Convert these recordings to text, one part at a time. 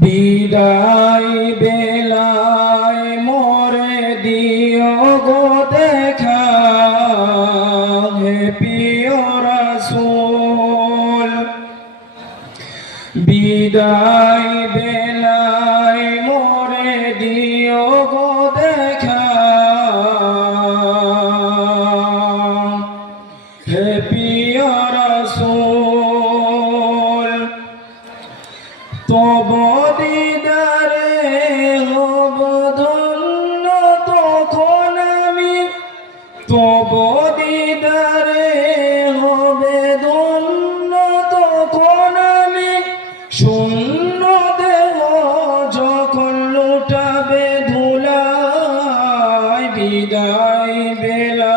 বিদায় বেলায় মোরে দিও গো দেখা। হে প্রিয় বিদায় বেলায় মোরে দিও গো তব দিদারে হব ধন্য তখন আমি। হবে ধন্য তখন আমি। শূন্য যখন বিদায় বেলা।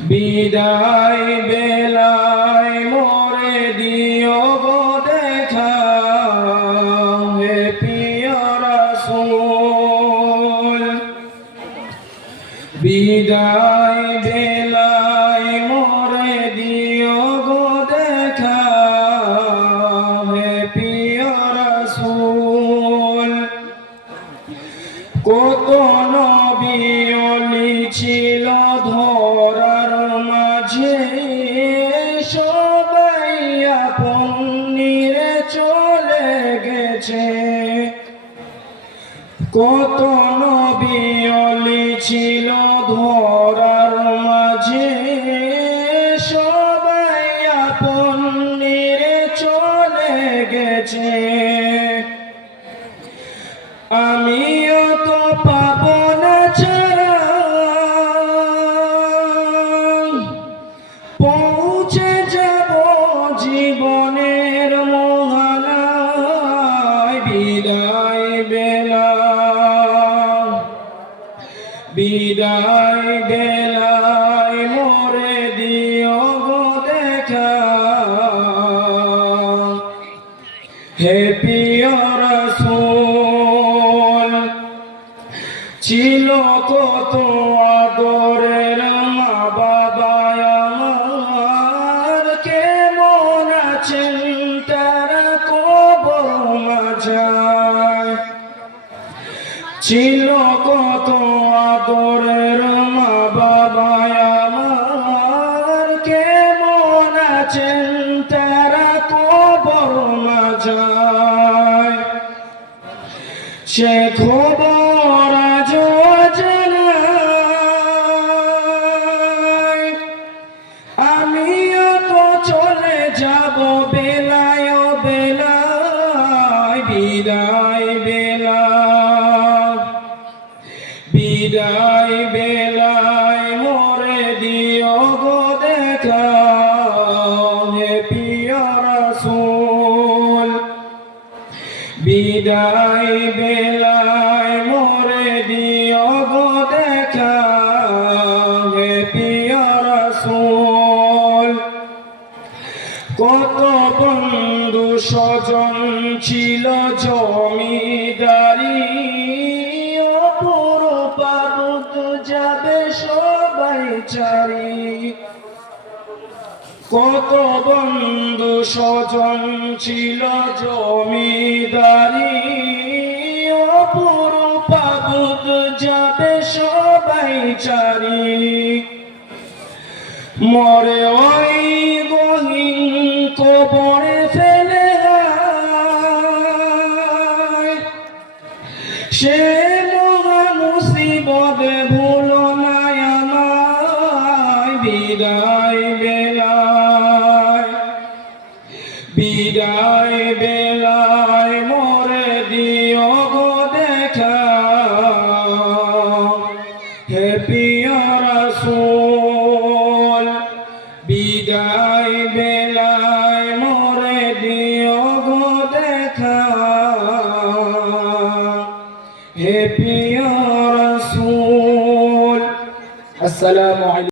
বিদায় বেলায় কত নবী ছিল ধরার মাঝে। সবাই আপন চলে গেছে। কত নবী ছিল ধরার মাঝে। সবাই আপন চলে গেছে। বিদায় বেলা বিদায় বেলায় মোরে দিও গো দেখা। হে প্রিয় রাসূল, ছিল কত আদরের মা ছিল কত আদরের মা বাবা আমার। কেমন আছেন তারা কবর মাঝায়? সে খবর বিদায় বেলায় মোরে দিও গো দেখা, হে প্রিয় রাসূল। কত বন্ধু স্বজন ছিল জমিদারি অপর পারুত যাবে সবাই চারি। কত বন্ধু স্বজন ছিল জমিদারি সবাই চারি মরে ওই গহীন কবরে ফেলে। সে মহা মুসিবত ভুলো না আমায় বিদায় বেলায় বিদায় বেলায় প্রিয় রসুল বিদায় বেলায় মোরে দিও গো দেখা। হে প্রিয় রসুল আসসালামু